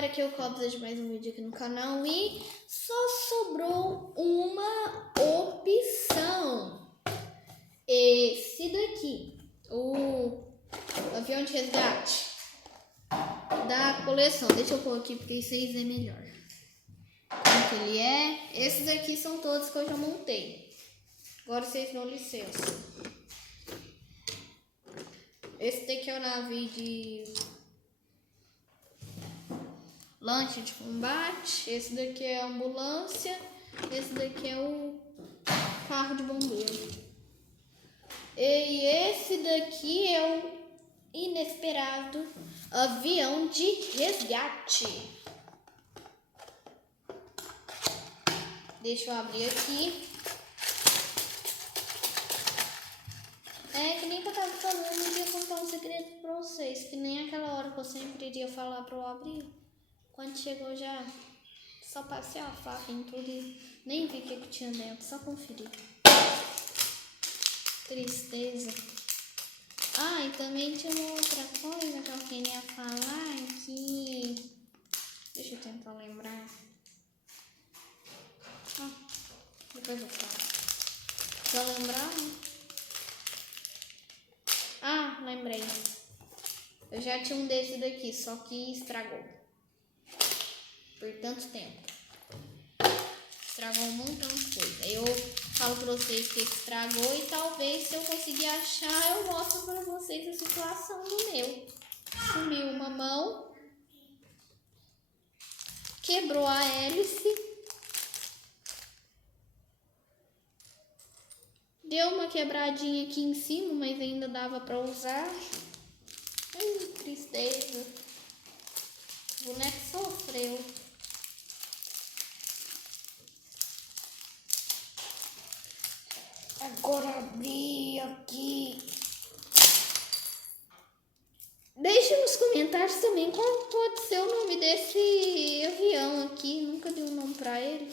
galera, aqui é o Cobza de mais um vídeo aqui no canal e só sobrou uma opção. Esse daqui, o avião de resgate da coleção. Deixa eu pôr aqui porque vocês é melhor. Como que ele é? Esses aqui são todos que eu já montei. Agora vocês dão licença. Esse daqui é o navio de lanche de combate. Esse daqui é a ambulância. Esse daqui é o carro de bombeiro. E esse daqui é o inesperado avião de resgate. Deixa eu abrir aqui. Que nem que eu tava falando, eu ia contar um segredo pra vocês. Que nem aquela hora que eu sempre iria falar pra eu abrir. Quando chegou já, só passei a faca em tudo e nem vi o que tinha dentro, só conferi. Tristeza. E também tinha uma outra coisa que eu queria falar que... Deixa eu tentar lembrar. Depois eu falo. Já lembrar? Lembrei. Eu já tinha um desse daqui, só que estragou. Por tanto tempo. Estragou um montão de coisa. Eu falo pra vocês que estragou e talvez se eu conseguir achar, eu mostro pra vocês a situação do meu. Sumiu uma mão. Quebrou a hélice. Deu uma quebradinha aqui em cima, mas ainda dava pra usar. Tristeza. O boneco sofreu. Agora abri aqui. Deixe nos comentários também qual pode ser o nome desse avião aqui. Nunca dei um nome pra ele.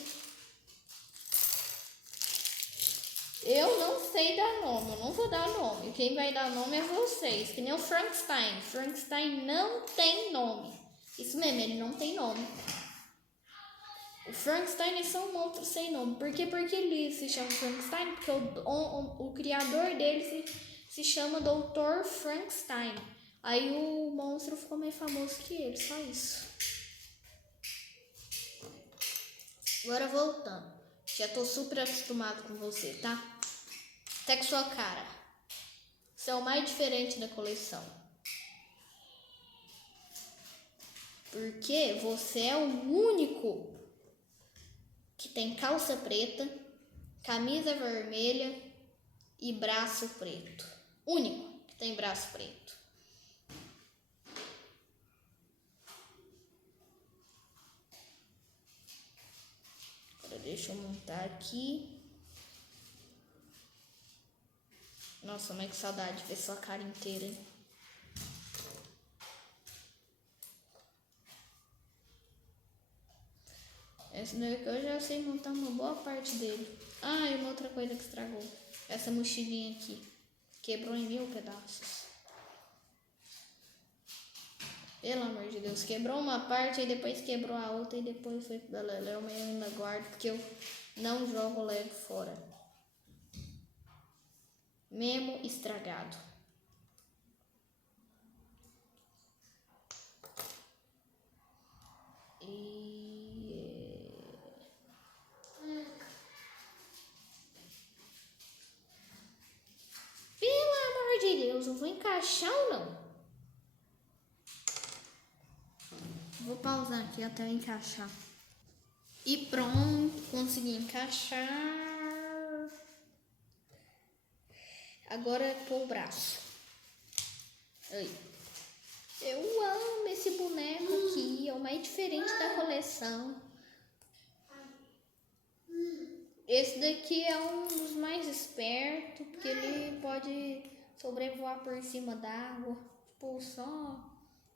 Eu não sei dar nome, eu não vou dar nome. Quem vai dar nome é vocês. Que nem o Frankenstein. Frankenstein não tem nome. Isso mesmo, ele não tem nome. O Frankenstein é só um monstro sem nome. Por quê? Porque ele se chama Frankenstein? Porque o criador dele se chama Dr. Frankenstein. Aí o monstro ficou mais famoso que ele, só isso. Agora voltando. Já tô super acostumado com você, tá? Até com sua cara. Você é o mais diferente da coleção. Porque você é o único que tem calça preta, camisa vermelha e braço preto. Único que tem braço preto. Agora deixa eu montar aqui. Nossa, mas que saudade de ver sua cara inteira, hein? Esse daqui eu já sei montar uma boa parte dele. E uma outra coisa que estragou. Essa mochilinha aqui. Quebrou em 1000 pedaços. Pelo amor de Deus. Quebrou uma parte, aí depois quebrou a outra e depois foi pro beleléu. Mas eu ainda guardo porque eu não jogo Lego fora. Mesmo estragado. Pelo amor de Deus, eu vou encaixar ou não? Vou pausar aqui até eu encaixar. E pronto, consegui encaixar. Agora é pôr o braço. Eu amo esse boneco aqui, é o mais diferente da coleção. Esse daqui é um dos mais espertos, porque ele pode sobrevoar por cima d'água. Tipo, só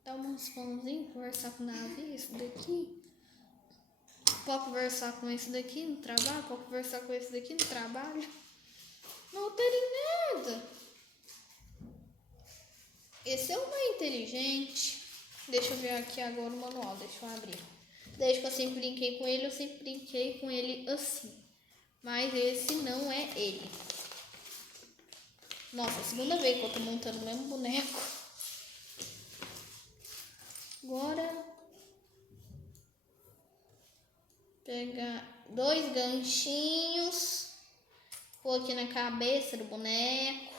dar uns pãozinhos, conversar com o navio, esse daqui. Pode conversar com esse daqui no trabalho, pode conversar com esse daqui no trabalho. Não alterei nada. Esse é o mais inteligente. Deixa eu ver aqui agora o manual, deixa eu abrir. Desde que eu sempre brinquei com ele, eu sempre brinquei com ele assim. Mas esse não é ele. Nossa, é a segunda vez que eu tô montando o mesmo boneco. Agora, pegar 2 ganchinhos. Pôr aqui na cabeça do boneco.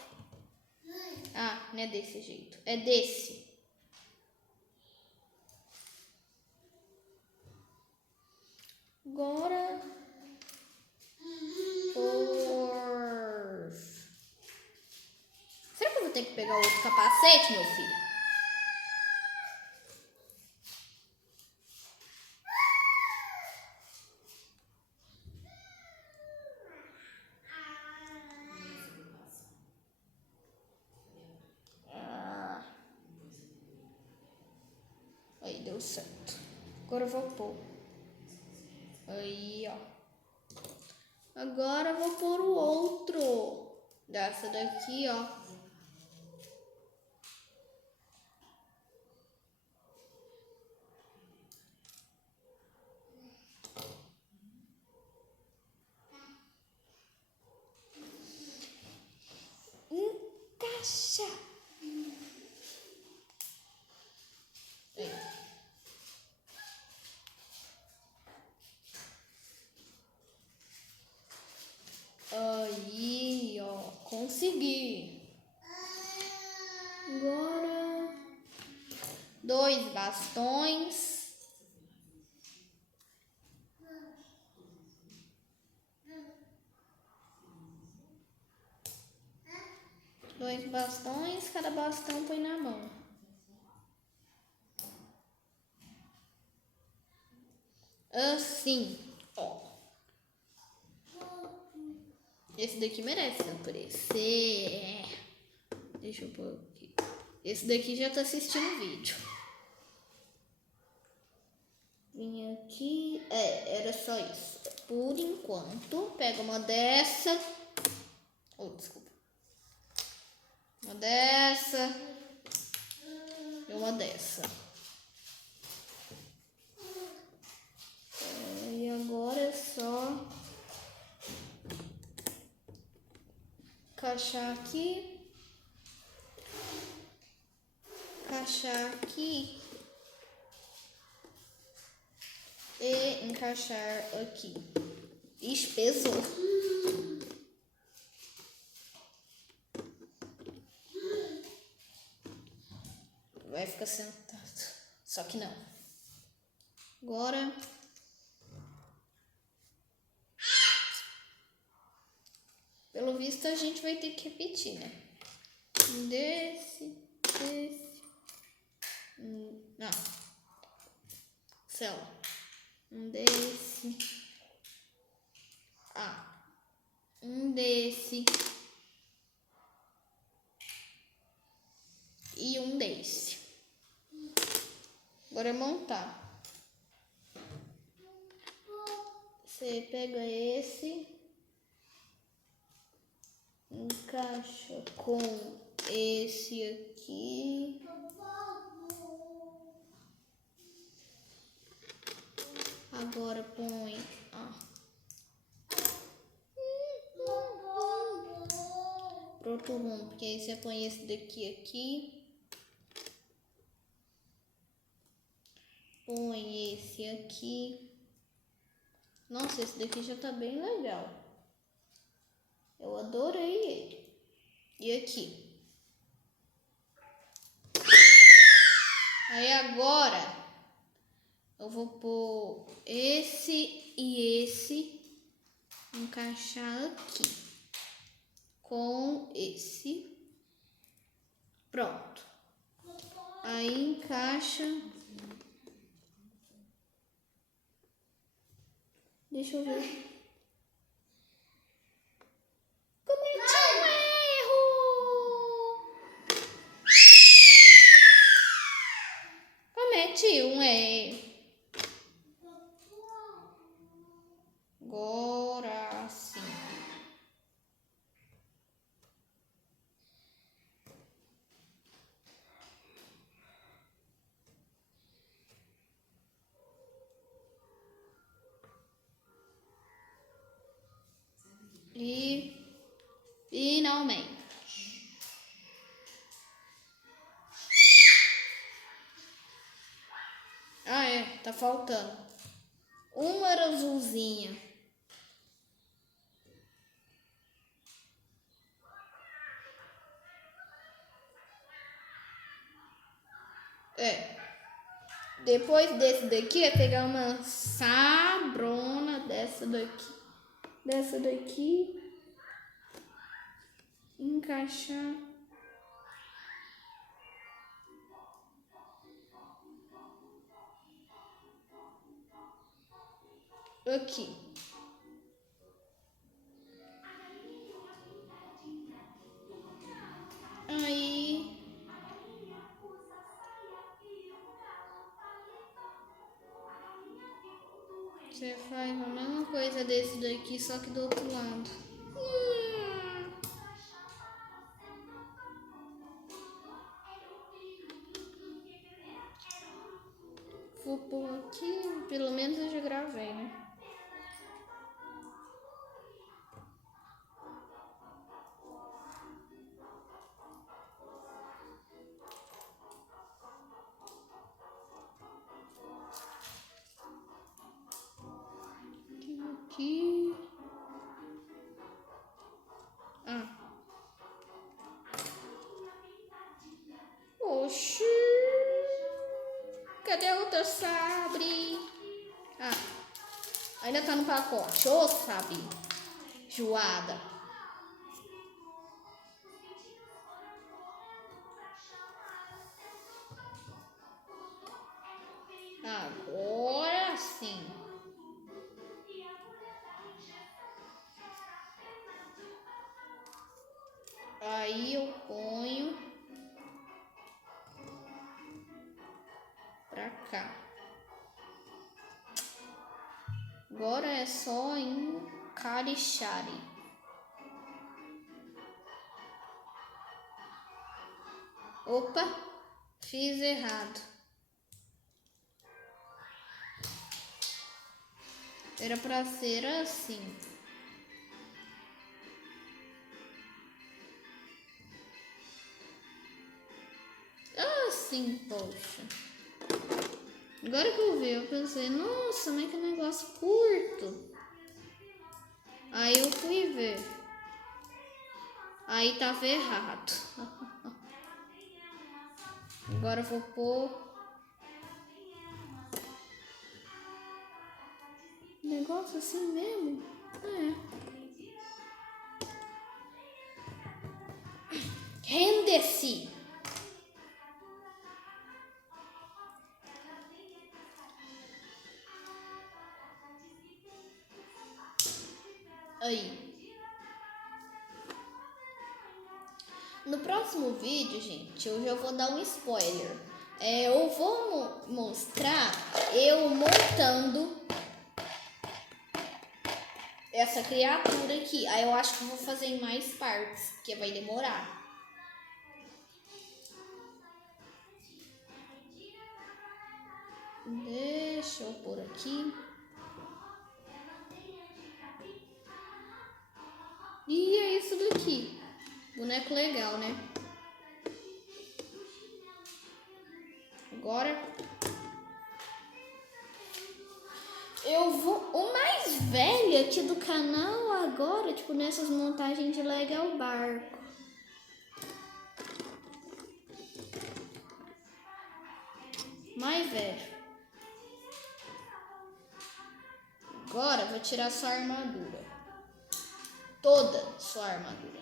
Ah, não é desse jeito. É desse. Agora, será que eu vou ter que pegar outro capacete, meu filho? Aí, deu certo. Agora eu vou pôr. Aí, ó. Agora eu vou pôr o outro. Dessa daqui, ó. Encaixa. Aí, ó. Consegui. Agora, 2 bastões. Cada bastão põe na mão. Assim, ó. Esse daqui merece aparecer. Deixa eu pôr aqui. Esse daqui já tá assistindo o vídeo. Vim aqui. Era só isso. Por enquanto, pega uma dessa. Oh, desculpa. Uma dessa. E uma dessa. E agora é só encaixar aqui. Encaixar aqui. E encaixar aqui. Ixi, pesou. Vai ficar sentado. Só que não. Agora, pelo visto, a gente vai ter que repetir, né? Desse. Não. Céu. Desse. Desse. E um desse. Agora é montar. Você pega esse, encaixa com esse aqui. Agora põe, pro outro rumo, porque aí você põe esse daqui aqui. Põe esse aqui. Nossa, esse daqui já tá bem legal. Eu adorei ele. E aqui. Aí agora eu vou pôr esse e esse, encaixar aqui com esse. Pronto. Aí encaixa. Deixa eu ver. Cometi um erro. Cometi um erro. Agora sim. Finalmente. Ah, é. Tá faltando. Uma era azulzinha. É. Depois desse daqui, é pegar uma sabrona dessa daqui. Dessa daqui. Encaixar. Aqui. Aí. Você faz a mesma coisa desse daqui, só que do outro lado. Vou pôr aqui, pelo menos eu já gravei, né? Aqui. Ah. Oxi. Cadê a outra sabre? Ah. Ainda tá no pacote. Ô, sabre. Joada. Agora sim. Aí eu ponho pra cá. Agora é só encaixar. Opa, fiz errado. Era pra ser assim. Assim, poxa. Agora que eu vi, eu pensei, nossa, mas que negócio curto. Aí eu fui ver. Aí tava errado. Agora eu vou pôr negócio assim mesmo. Rende-se. Aí. No próximo vídeo, gente, eu já vou dar um spoiler. Eu vou mostrar eu montando essa criatura aqui. Aí eu acho que eu vou fazer em mais partes, porque vai demorar. Deixa eu pôr aqui. E é isso daqui. Boneco legal, né? Agora eu vou... O mais velho aqui do canal agora, tipo, nessas montagens de Lego é o barco. Mais velho. Agora eu vou tirar sua armadura. Toda sua armadura.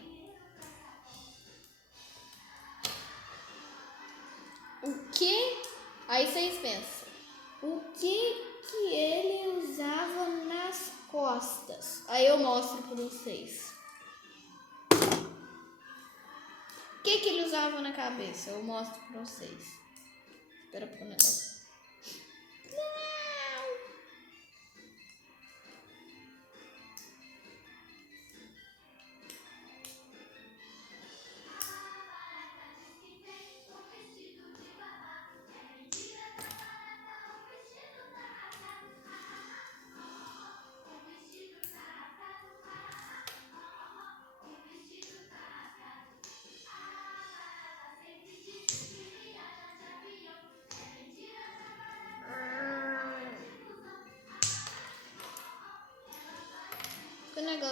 O que? Aí vocês pensam. O que ele usava nas costas? Aí eu mostro para vocês. O que ele usava na cabeça? Eu mostro para vocês. Espera pro negócio.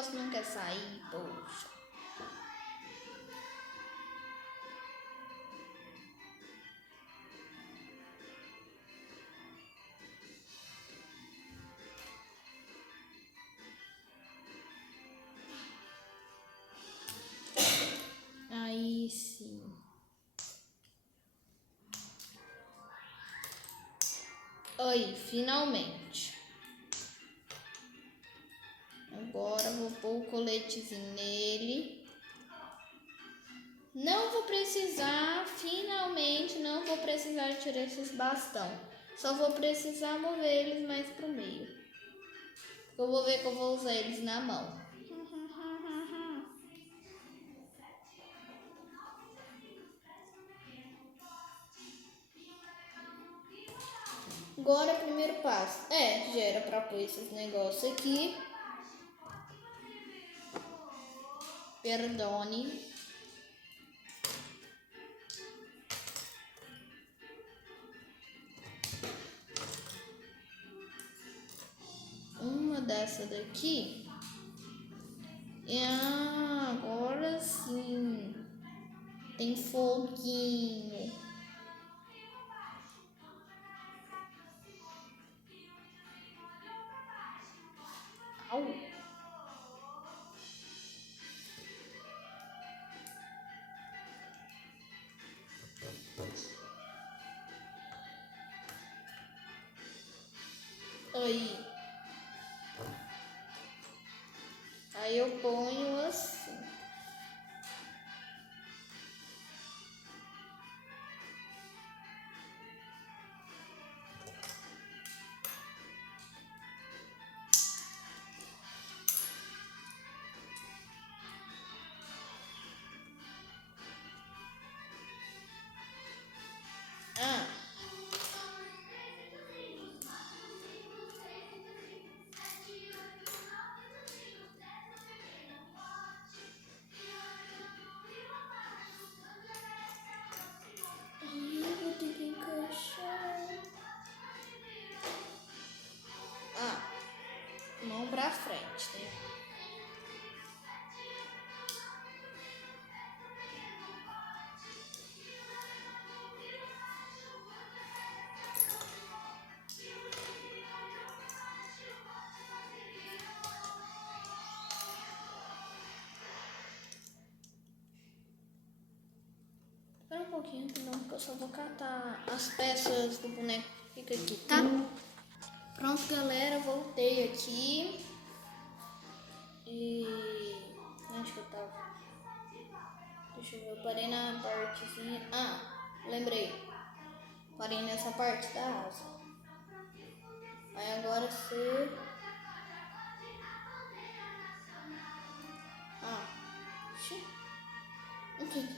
negócio não quer sair, poxa. Aí sim. Aí, finalmente. Agora vou pôr o coletezinho nele. Não vou precisar, finalmente, não vou precisar tirar esses bastão. Só vou precisar mover eles mais pro meio. Eu vou ver que eu vou usar eles na mão. Agora, primeiro passo. Já era pra pôr esses negócios aqui. Perdone. Uma dessa daqui. Agora sim. Tem foguinho. Au. Aí eu ponho assim. Vou ter que encaixar. Mão pra frente, né? Espera um pouquinho, não, porque eu só vou catar as peças do boneco que fica aqui, tá? Pronto, galera, voltei aqui. E... onde que eu tava? Deixa eu ver, eu parei na partezinha... lembrei. Parei nessa parte da asa. Aí agora você... ok.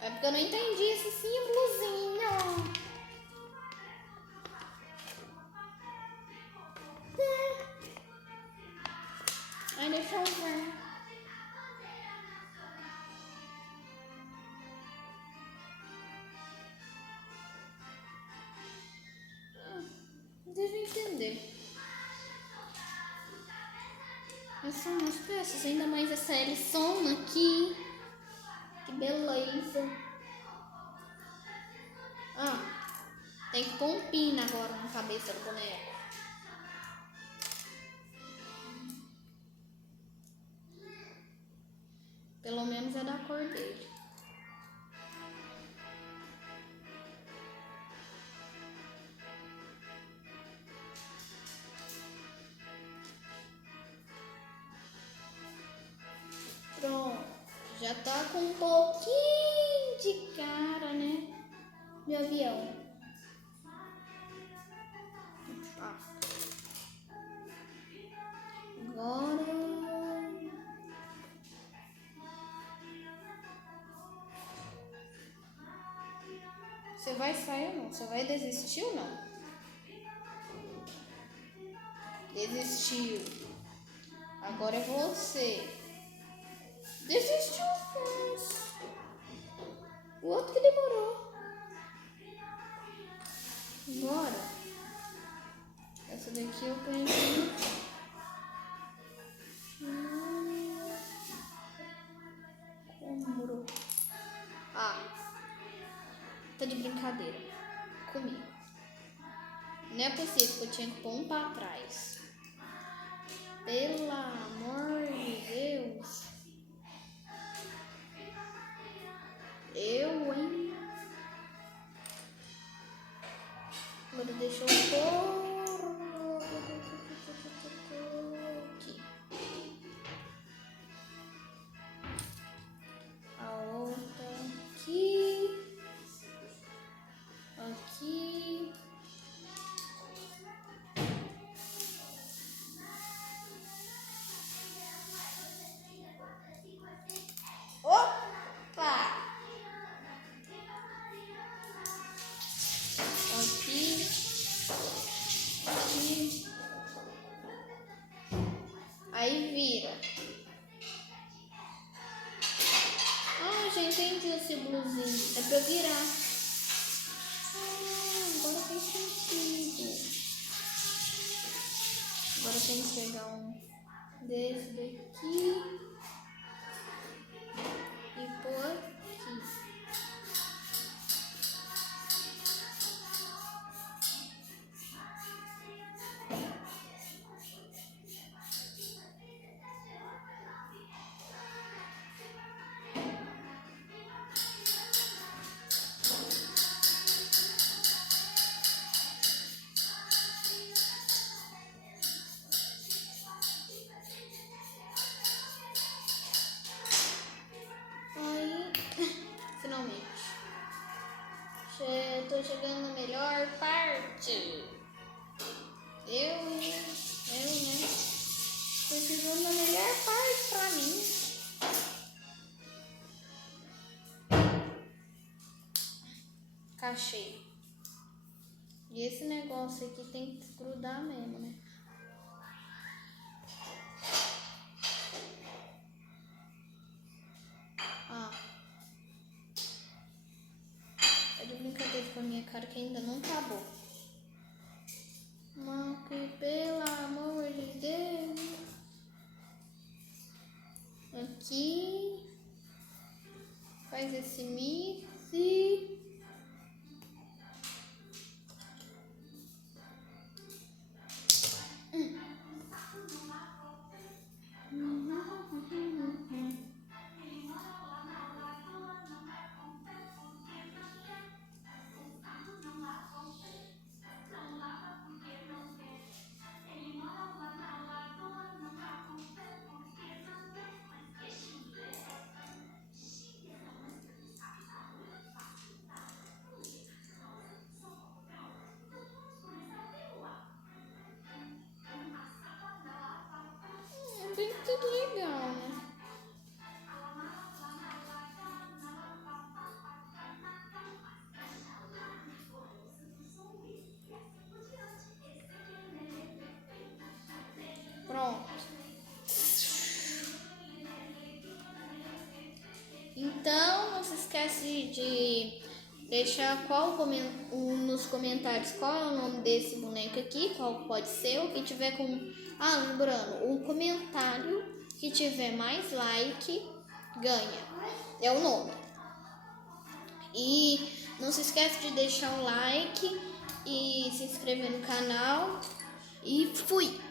É porque eu não entendi esse símbolozinho. Ai, deixa eu ver. Deve entender. Essas são as peças, ainda mais essa L-Sona aqui. Que beleza. Tem que pôr um pino agora na cabeça do boneco. Pelo menos é da cor dele. Pronto. Já tá com um pouquinho de cara, né? De avião. Agora... você vai sair ou não? Você vai desistir ou não? Desistiu. Agora é você. Desistiu, mas... o outro que demorou. Agora, essa daqui eu ponho aqui. comigo. Não é possível que eu tinha que pôr um pra trás. Pelo amor de Deus. Hein? Agora deixa eu pôr aqui. A outra aqui. Aqui. Opa! Aqui. Aqui. Aí vira. Ah, já entendi o símbolozinho. É pra virar. Agora fez sentido. Agora tem que pegar um desse daqui e pôr aqui. Finalmente. Tô chegando na melhor parte. Eu, né? Tô chegando na melhor parte pra mim. Cachei. E esse negócio aqui tem que grudar mesmo, né? É de brincadeira com a minha cara que ainda não acabou. Marque, pelo amor de Deus. Aqui. Faz esse mix. Bem tudo legal, né? Pronto. Então, não se esquece de deixar nos comentários qual é o nome desse boneco aqui, qual pode ser, o que tiver com... lembrando, o comentário que tiver mais like ganha. É o nome. E não se esquece de deixar o like e se inscrever no canal. E fui!